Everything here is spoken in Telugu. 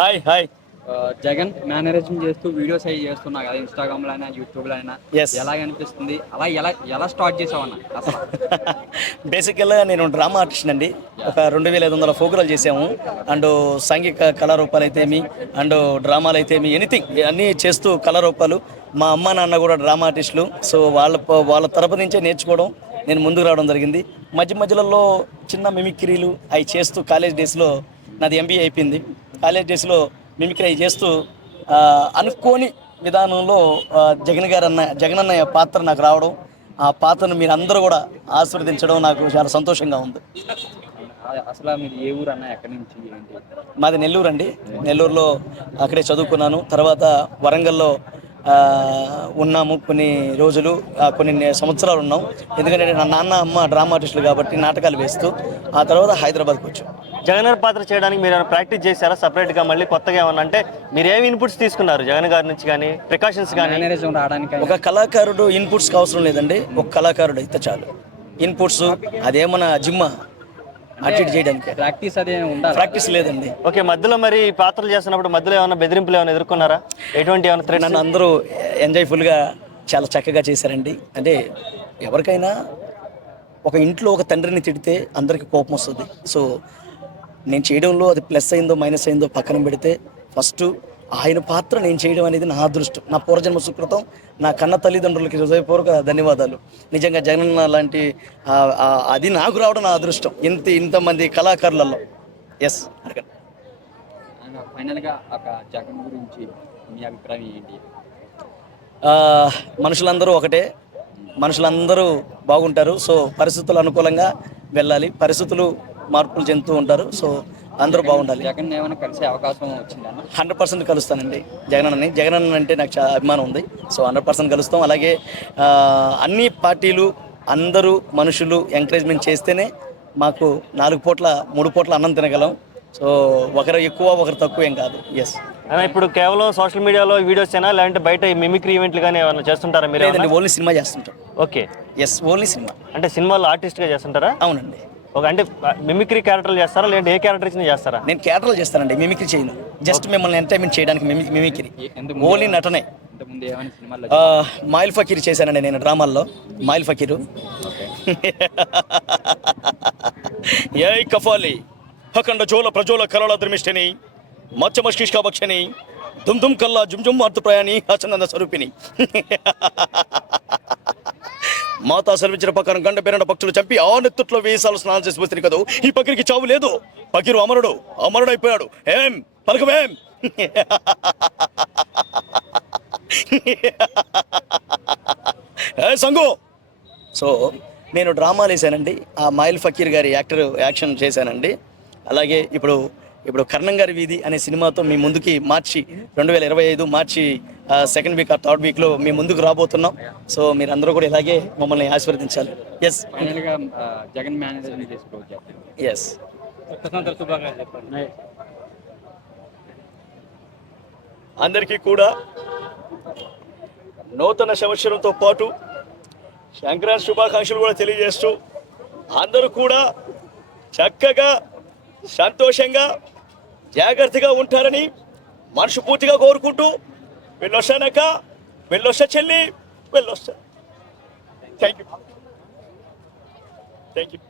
Hi hi. జగన్ మేనరిజం చేస్తూ వీడియోస్ అవి చేస్తున్నా కదా ఇన్స్టాగ్రామ్లో అయినా యూట్యూబ్లో అయినా. ఎలా అనిపిస్తుంది? అలా ఎలా ఎలా స్టార్ట్ చేసావన్న? బేసికల్గా నేను డ్రామా ఆర్టిస్ట్ అండి. ఒక రెండు వేల ఐదు వందల ఫోకులు చేసాము అండ్ సాంఘిక కళారూపాలు అయితేమి అండ్ డ్రామాలు అయితేమి ఎనీథింగ్ అన్నీ చేస్తూ కళారూపాలు. మా అమ్మ నాన్న కూడా డ్రామా ఆర్టిస్టులు సో వాళ్ళ వాళ్ళ తరపు నుంచే నేర్చుకోవడం నేను ముందుకు రావడం జరిగింది. మధ్య మధ్యలో చిన్న మిమిక్రీలు అవి చేస్తూ కాలేజ్ డేస్లో నాది ఎంబీఏ అయిపోయింది. కాలేజ్ డేస్లో మిమిక్రీ చేస్తూ అనుకోని విధానంలో జగన్ గారు అన్న జగన్ అన్నయ్య పాత్ర నాకు రావడం ఆ పాత్రను మీరు అందరూ కూడా ఆశీర్వదించడం నాకు చాలా సంతోషంగా ఉంది. అసలు మీరు ఏ ఊరు అన్న ఎక్కడి నుంచి మాది నెల్లూరు అండి. నెల్లూరులో అక్కడే చదువుకున్నాను. తర్వాత వరంగల్లో ఉన్నాము కొన్ని రోజులు కొన్ని సంవత్సరాలు ఉన్నాం. ఎందుకంటే నా నాన్న అమ్మ డ్రామా ఆర్టిస్టులు కాబట్టి నాటకాలు వేస్తూ ఆ తర్వాత హైదరాబాద్కి వచ్చాం. జగన్ గారి పాత్ర చేయడానికి మీరు ఏమైనా ప్రాక్టీస్ చేశారా సపరేట్గా మళ్ళీ కొత్తగా ఏమన్నా అంటే మీరు ఏమి ఇన్పుట్స్ తీసుకున్నారు? జగన్ గారి నుంచి కానీ ప్రికాషన్స్ కానీ? ఒక కళాకారుడు ఇన్పుట్స్కి అవసరం లేదండి. ఒక కళాకారుడు అయితే చాలు. ఇన్పుట్స్ అదేమన్నా జిమ్మ అటు ఇటు చేయడానికి. ప్రాక్టీస్ అదే ఉండాలి. ప్రాక్టీస్ లేదండి. ఓకే మధ్యలో మరి పాత్రలు చేస్తున్నప్పుడు మధ్యలో ఏమైనా బెదిరింపులు ఏమైనా ఎదుర్కొన్నారా? ఎటువంటి ఏమైనా నన్ను అందరూ ఎంజాయ్ఫుల్గా చాలా చక్కగా చేశారండి. అంటే ఎవరికైనా ఒక ఇంట్లో ఒక తండ్రిని తిడితే అందరికీ కోపం వస్తుంది. సో నేను చేయడంలో అది ప్లస్ అయిందో మైనస్ అయిందో పక్కన పెడితే ఫస్ట్ ఆయన పాత్ర నేను చేయడం అనేది నా అదృష్టం. నా పూర్వజన్మ సుకృతం నా కన్న తల్లిదండ్రులకి హృదయపూర్వక ధన్యవాదాలు. నిజంగా జగనన్న లాంటి అది నాకు రావడం నా అదృష్టం. ఇంత ఇంతమంది కళాకారులలో. ఎస్ అడగండి. ఒక జగన్ గురించి మీ అభిప్రాయం ఏంటి? ఆ, మనుషులందరూ ఒకటే. మనుషులందరూ బాగుంటారు. సో పరిస్థితులు అనుకూలంగా వెళ్ళాలి. పరిస్థితులు మార్పులు చెందుతూ ఉంటారు. సో అందరూ బాగుండాలి. జగన్ ఏమైనా కలిసే అవకాశం వచ్చిందన్న హండ్రెడ్ పర్సెంట్ కలుస్తానండి. జగనన్నని జగనన్న అంటే నాకు చాలా అభిమానం ఉంది. సో హండ్రెడ్ పర్సెంట్ కలుస్తాం. అలాగే అన్ని పార్టీలు అందరూ మనుషులు ఎంకరేజ్మెంట్ చేస్తేనే మాకు నాలుగు పూట్ల మూడు పూట్ల అన్నం తినగలం. సో ఒకరు ఎక్కువ ఒకరు తక్కువ ఏం కాదు. ఎస్ ఇప్పుడు కేవలం సోషల్ మీడియాలో వీడియోస్ అయినా లేదంటే బయట మిమిక్రీ ఈవెంట్లు కానీ ఏమైనా చేస్తుంటారా మీరు ఓన్లీ సినిమా చేస్తుంటాం. ఓకే. Yes only cinema. అంటే సినిమాలో ఆర్టిస్ట్గా చేస్తుంటారా? అవునండి. ఒక అంటే మిమిక్రీ క్యారెక్టర్లు చేస్తారా? లేదంటే ఏ క్యారెక్టర్ ఇచ్చినా చేస్తారా? నేను క్యాటరల్ చేస్తానండి మిమిక్రీ చేయను. జస్ట్ మిమ్మల్ని ఎంటర్టైన్మెంట్ చేయడానికి మిమి- మిమిక్రీ ఓన్లీ నటనే. ఇంతకుముందు ఏమైనా సినిమాల్లో ఆ, మాయిల్ ఫకీర్ చేశానండి నేను డ్రామాల్లో. మాయిల్ ఫకీరు. ఏ కఫాలి అఖండ జోల ప్రజోల కలల ద్రమిష్టిని మచ్చ మష్కిష్క భక్షని దుమ్ దుమ్ కల్లా జుమ్ జుమ్ అర్థ ప్రయాణి హసనంద స్వరూపిణి. మాతా సెలవించిన ప్రకారం గండ బెరండ పక్షులు చంపి ఆ నెత్తుట్లో వేసాలు స్నానం చేసి వస్తుంది కదా? ఈ పకిరికి చావు లేదు. పకిరు అమరుడు. అమరుడు అయిపోయాడు ఏం? పలకమేం ఏ? సంగు! సో నేను డ్రామాలు వేసానండి. ఆ మాయిల్ ఫకీర్ గారి యాక్టర్ యాక్షన్ చేశానండి. అలాగే ఇప్పుడు ఇప్పుడు కర్ణం గారి వీధి అనే సినిమాతో మీ ముందుకి మార్చి రెండు వేల ఇరవై ఐదు మార్చి సెకండ్ వీక్ ఆ థర్డ్ వీక్లో మీ ముందుకు రాబోతున్నాం. సో మీరు అందరూ కూడా ఇలాగే మమ్మల్ని ఆశీర్వదించాలి. ఎస్ జగన్ మేనేజర్ ఎస్ అందరికీ కూడా నూతన సంవత్సరంతో పాటు సంక్రాంతి శుభాకాంక్షలు కూడా తెలియజేస్తూ అందరూ కూడా చక్కగా సంతోషంగా జాగ్రత్తగా ఉంటారని మనస్ఫూర్తిగా కోరుకుంటూ వెళ్ళొస్తానక్క వెళ్ళొస్తా చెల్లి వెళ్ళొస్తా థ్యాంక్ యూ థ్యాంక్ యూ